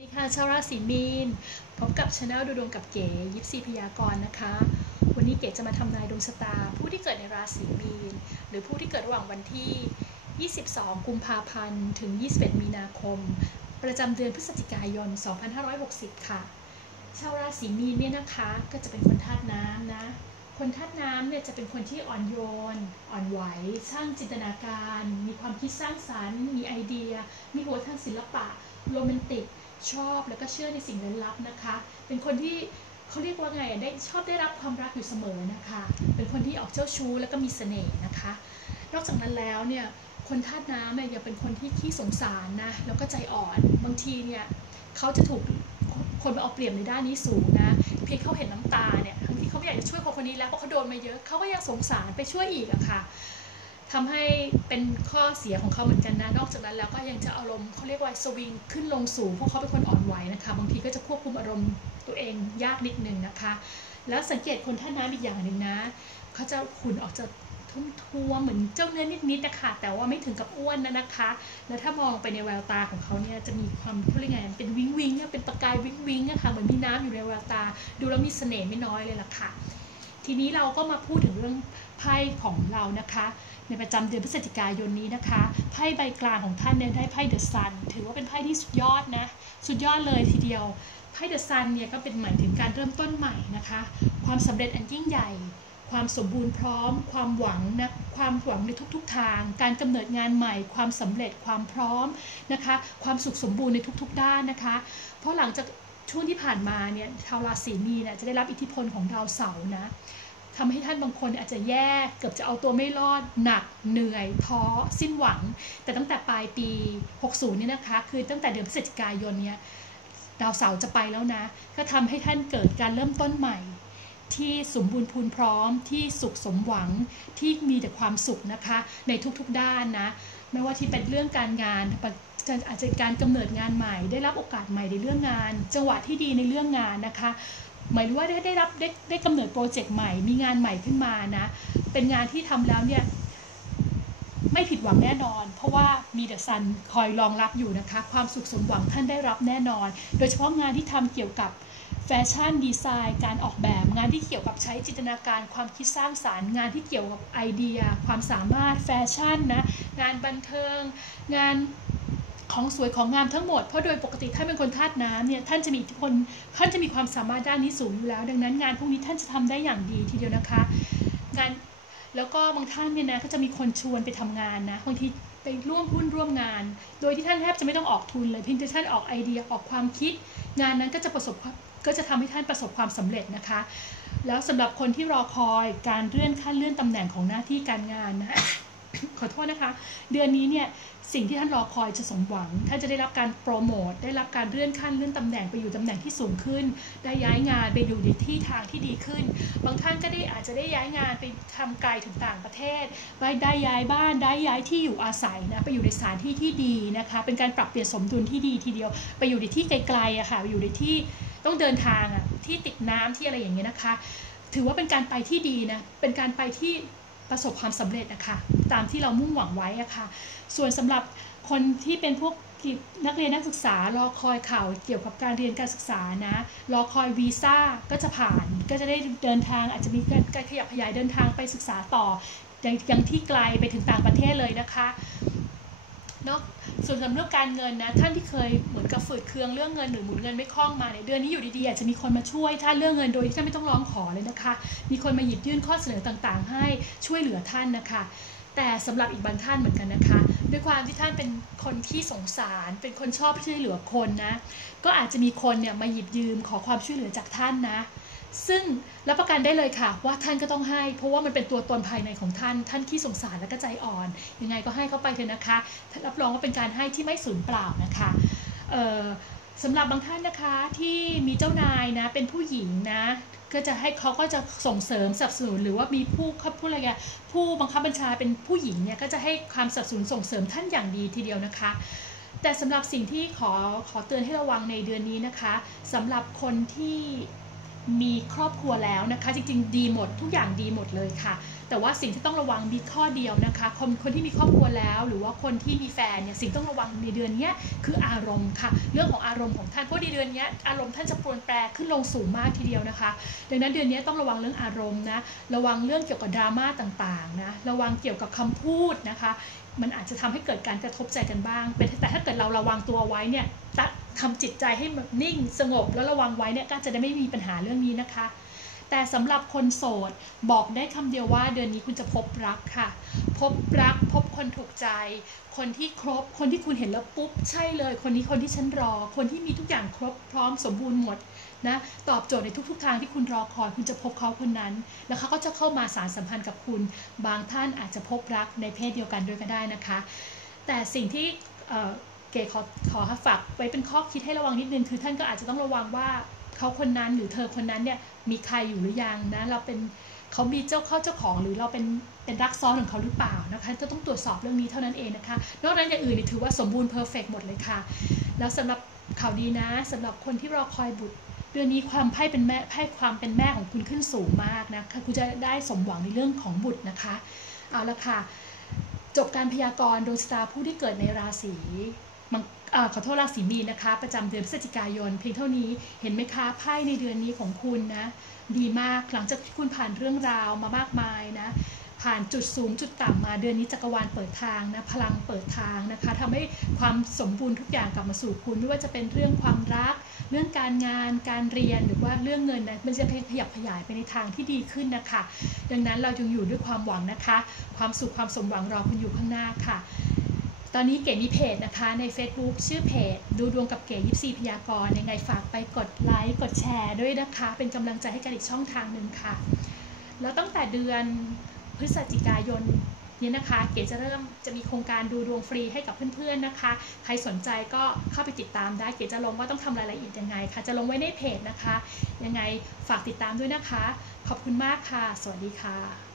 สวัสดีค่ะชาวราศีมีนพบกับช anel ดูดวงกับเก๋ยิปซีพยากรณ์นะคะ วันนี้เก๋จะมาทำนายดวงชะตา ผู้ที่เกิดในราศีมีน หรือผู้ที่เกิดระหว่างวันที่ 22 กุมภาพันธ์ ถึง 21 มีนาคม ประจำเดือนพฤศจิกายน 2560 ค่ะ ชาวราศีมีนเนี่ยนะคะ ก็จะเป็นคนธาตุน้ำนะ คนธาตุน้ำเนี่ยจะเป็นคนที่อ่อนโยน อ่อนไหว ช่างจินตนาการ มีความคิดสร้างสารรค์ มีไอเดีย มีหัวทางศิลปะ โรแมนติก ชอบแล้วก็เชื่อในสิ่งลึกลับนะคะ เป็นคนที่เขาเรียกว่าไงได้ชอบได้รับความรักอยู่เสมอนะคะ เป็นคนที่ออกเจ้าชู้แล้วก็มีเสน่ห์นะคะ นอกจากนั้นแล้วเนี่ยคนธาตุน้ำเนี่ยยังเป็นคนที่ขี้สงสารนะแล้วก็ใจอ่อนบางทีเนี่ยเขาจะถูกคนมาเอาเปรียบในด้านนี้สูงนะเพียงเขาเห็นน้ำตาเนี่ยทั้งที่เขาไม่อยากจะช่วยคนคนนี้แล้วเพราะเขาโดนมาเยอะเขาก็ยังสงสารไปช่วยอีกอะค่ะ ทำให้เป็นข้อเสียของเขาเหมือนกันนะ นอกจากนั้นแล้วก็ยังจะอารมณ์เขาเรียกว่าสวิงขึ้นลงสูงเพราะเขาเป็นคนอ่อนไหวนะคะ บางทีก็จะควบคุมอารมณ์ตัวเองยากนิดนึงนะคะ แล้วสังเกตคนท่าน้ำอีกอย่างหนึ่งนะเขาจะหุ่นออกจะทุ่มทัวเหมือนเจ้าเนื้อนิดๆนะคะ แต่ว่าไม่ถึงกับอ้วนนะนะคะ แล้วถ้ามองไปในแววตาของเขาเนี่ยจะมีความเขาเรียกไงเป็นวิงวิงเป็นประกายวิงวิงอะค่ะเหมือนมีน้ำอยู่ในแววตา ดูแล้วมีเสน่ห์ไม่น้อยเลยล่ะค่ะ ทีนี้เราก็มาพูดถึงเรื่อง ไพ่ของเรานะคะ ในประจำเดือนพฤศจิกายนนี้นะคะไพ่ใบกลางของท่านเนี่ยได้ไพ่เดอะซันถือว่าเป็นไพ่ที่สุดยอดนะสุดยอดเลยทีเดียวไพ่เดอะซันเนี่ยก็เป็นหมายถึงการเริ่มต้นใหม่นะคะ ความสำเร็จอันยิ่งใหญ่ ความสมบูรณ์พร้อม ความหวังนะความหวังในทุกๆทาง การกำเนิดงานใหม่ ความสำเร็จความพร้อมนะคะ ความสุขสมบูรณ์ในทุกๆ ด้านนะคะ เพราะหลังจากช่วงที่ผ่านมาเนี่ยชาวราศีมีเนี่ยจะได้รับอิทธิพลของดาวเสาร์นะ ทำให้ท่านบางคนอาจจะแย่เกือบจะเอาตัวไม่รอด หนักเหนื่อยท้อสิ้นหวัง แต่ตั้งแต่ปลายปี 60เนี่ยนะคะ คือตั้งแต่เดือนพฤศจิกายนเนี่ยดาวเสาร์จะไปแล้วนะ ก็ทำให้ท่านเกิดการเริ่มต้นใหม่ ที่สมบูรณ์พูนพร้อมที่สุขสมหวังที่มีแต่ความสุขนะคะ ในทุกๆด้านนะ ไม่ว่าที่เป็นเรื่องการงานอาจจะการกำเนิดงานใหม่ ได้รับโอกาสใหม่ในเรื่องงาน จังหวะที่ดีในเรื่องงานนะคะ หมายถึงว่าได้ได้รับได้ได้กำเนิดโปรเจกต์ใหม่ มีงานใหม่ขึ้นมานะ เป็นงานที่ทำแล้วเนี่ย ไม่ผิดหวังแน่นอน เพราะว่ามีเดอะซันคอยรองรับอยู่นะคะ ความสุขสมหวังท่านได้รับแน่นอน โดยเฉพาะงานที่ทำเกี่ยวกับแฟชั่นดีไซน์ การออกแบบงานที่เกี่ยวกับใช้จินตนาการความคิดสร้างสารรค์ งานที่เกี่ยวกับไอเดีย ความสามารถแฟชั่นนะ งานบันเทิง งาน ของสวยของงามทั้งหมด เพราะโดยปกติท่านเป็นคนธาตุน้ำเนี่ยท่านจะมีคนท่านจะมีความสามารถด้านนี้สูงอยู่แล้ว ดังนั้นงานพวกนี้ท่านจะทำได้อย่างดีทีเดียวนะคะ งานแล้วก็บางท่านเนี่ยนะก็จะมีคนชวนไปทำงานนะบางทีไปร่วมหุ้นร่วมงาน โดยที่ท่านแทบจะไม่ต้องออกทุนเลยเพียงแต่ท่านออกไอเดียออกความคิด งานนั้นก็จะประสบก็จะทำให้ท่านประสบความสำเร็จนะคะ แล้วสำหรับคนที่รอคอยการเลื่อนขั้นเลื่อนตำแหน่งของหน้าที่การงานนะ ขอโทษนะคะ เดือนนี้เนี่ยสิ่งที่ท่านรอคอยจะสมหวัง ท่านจะได้รับการโปรโมท ได้รับการเลื่อนขั้นเลื่อนตำแหน่งไปอยู่ตำแหน่งที่สูงขึ้น ได้ย้ายงานไปอยู่ในที่ทางที่ดีขึ้น บางท่านก็ได้อาจจะได้ย้ายงานไปทำไกลถึงต่างประเทศ ไปได้ย้ายบ้าน ได้ย้ายที่อยู่อาศัยนะ ไปอยู่ในสถานที่ที่ดีนะคะ เป็นการปรับเปลี่ยนสมดุลที่ดีทีเดียว ไปอยู่ในที่ไกลๆอะค่ะ ไปอยู่ในที่ต้องเดินทางอะที่ติดน้ำที่อะไรอย่างเงี้ยนะคะ ถือว่าเป็นการไปที่ดีนะ เป็นการไปที่ ประสบความสำเร็จนะคะตามที่เรามุ่งหวังไว้อะคะ่ะ ส่วนสำหรับคนที่เป็นพวกนักเรียนนักศึกษารอคอยข่าวเกี่ยวกับการเรียนการศึกษานะ รอคอยวีซ่าก็จะผ่านก็จะได้เดินทางอาจจะมีการขยับขยายเดินทางไปศึกษาต่อยังที่ไกลไปถึงต่างประเทศเลยนะคะ เนาะส่วนสำหรับเรื่องการเงินนะท่านที่เคยเหมือนกับฝืดเคืองเรื่องเงินหรือหมุนเงินไม่คล่องมาเนี่ยเดือนนี้อยู่ดีๆอาจจะมีคนมาช่วยท่านเรื่องเงินโดยที่ท่านไม่ต้องร้องขอเลยนะคะ มีคนมาหยิบยื่นข้อเสนอต่างๆ ให้ช่วยเหลือท่านนะคะ แต่สำหรับอีกบางท่านเหมือนกันนะคะ ด้วยความที่ท่านเป็นคนที่สงสาร เป็นคนชอบช่วยเหลือคนนะก็อาจจะมีคนเนี่ยมาหยิบยืมขอความช่วยเหลือจากท่านนะ ซึ่งรับประกันได้เลยค่ะ ว่าท่านก็ต้องให้ เพราะว่ามันเป็นตัวตนภายในของท่าน ท่านขี้สงสารและก็ใจอ่อน ยังไงก็ให้เขาไปเถอะนะคะ รับรองว่าเป็นการให้ที่ไม่สูญเปล่านะคะสำหรับบางท่านนะคะที่มีเจ้านายนะเป็นผู้หญิงนะก็จะให้เขาก็จะส่งเสริมสนับสนุนหรือว่ามีผู้ขับผู้อะไรเงี้ยผู้บังคับบัญชาเป็นผู้หญิงเนี่ยก็จะให้ความสนับสนุนส่งเสริมท่านอย่างดีทีเดียวนะคะ แต่สำหรับสิ่งที่ขอขอเตือนให้ระวังในเดือนนี้นะคะสำหรับคนที่ มีครอบครัวแล้วนะคะ จริงๆ ดีหมดทุกอย่างดีหมดเลยค่ะ แต่ว่าสิ่งที่ต้องระวังมีข้อเดียวนะคะ คนคนที่มีครอบครัวแล้ว หรือว่าคนที่มีแฟนเนี่ยสิ่งต้องระวังในเดือนนี้คืออารมณ์ค่ะ เรื่องของอารมณ์ของท่านเพราะในเดือนนี้อารมณ์ท่านจะปรวนแปรขึ้นลงสูงมากทีเดียวนะคะ ดังนั้นเดือนนี้ต้องระวังเรื่องอารมณ์นะระวังเรื่องเกี่ยวกับดราม่าต่างๆนะระวังเกี่ยวกับคำพูดนะคะ มันอาจจะทำให้เกิดการกระทบใจกันบ้างแต่ถ้าเกิดเราระวังตัวไว้เนี่ยทำจิตใจให้นิ่งสงบแล้วระวังไว้เนี่ยก็จะได้ไม่มีปัญหาเรื่องนี้นะคะ แต่สำหรับคนโสดบอกได้คำเดียวว่าเดือนนี้คุณจะพบรักค่ะ พบรักพบคนถูกใจ คนที่ครบ คนที่คุณเห็นแล้วปุ๊บใช่เลย คนนี้คนที่ฉันรอ คนที่มีทุกอย่างครบพร้อมสมบูรณ์หมดนะตอบโจทย์ในทุกๆทางที่คุณรอคอยคุณจะพบเขาคนนั้น แล้วเขาก็จะเข้ามาสารสัมพันธ์กับคุณ บางท่านอาจจะพบรักในเพศเดียวกันด้วยก็ได้นะคะ แต่สิ่งที่เก๋ขอขอฝากไว้เป็นข้อคิดให้ระวังนิดนึง คือท่านก็อาจจะต้องระวังว่าเขาคนนั้นหรือเธอคนนั้นเนี่ย มีใครอยู่หรือยังนะเราเป็นเขามีเจ้าเข้าเจ้าของหรือเราเป็นเป็นรักซ้อนของเขาหรือเปล่านะคะจะต้องตรวจสอบเรื่องนี้เท่านั้นเองนะคะ นอกนั้นอย่างอื่นนี่ถือว่าสมบูรณ์เพอร์เฟกหมดเลยค่ะ แล้วสำหรับข่าวดีนะสำหรับคนที่รอคอยบุตรเดือนนี้ความไพ่เป็นแม่ไพ่ความเป็นแม่ของคุณขึ้นสูงมากนะคะคุณจะได้สมหวังในเรื่องของบุตรนะคะ เอาละค่ะ จบการพยากรณ์ดวงชะตาผู้ที่เกิดในราศี มังขอโทษราศีมีนนะคะ ประจำเดือนพฤศจิกายน เพียงเท่านี้เห็นไหมคะไพ่ในเดือนนี้ของคุณนะ ดีมากหลังจากที่คุณผ่านเรื่องราวมามากมายนะ ผ่านจุดสูงจุดต่ำมาเดือนนี้จักรวาลเปิดทางนะพลังเปิดทางนะคะทำให้ความสมบูรณ์ทุกอย่างกลับมาสู่คุณไม่ว่าจะเป็นเรื่องความรัก เรื่องการงานการเรียนหรือว่าเรื่องเงินนะมันจะเขยับขยายไปในทางที่ดีขึ้นนะคะ ดังนั้นเราจึงอยู่ด้วยความหวังนะคะ ความสุขความสมหวังรอคุณอยู่ข้างหน้าค่ะ ตอนนี้เก๋มีเพจนะคะใน Facebook ชื่อเพจ ดูดวงกับเก๋ยิปซีพยากรยังไงฝากไปกดไลค์กดแชร์ด้วยนะคะ เป็นกำลังใจให้กันอีกช่องทางหนึ่งค่ะ แล้วตั้งแต่เดือนพฤศจิกายนนี้นะคะ เก๋จะเริ่มจะมีโครงการดูดวงฟรีให้กับเพื่อนๆนะคะ ใครสนใจก็เข้าไปติดตามได้ เก๋จะลงว่าต้องทำรายละเอียดยังไงค่ะ จะลงไว้ในเพจนะคะ ยังไงฝากติดตามด้วยนะคะ ขอบคุณมากค่ะ สวัสดีค่ะ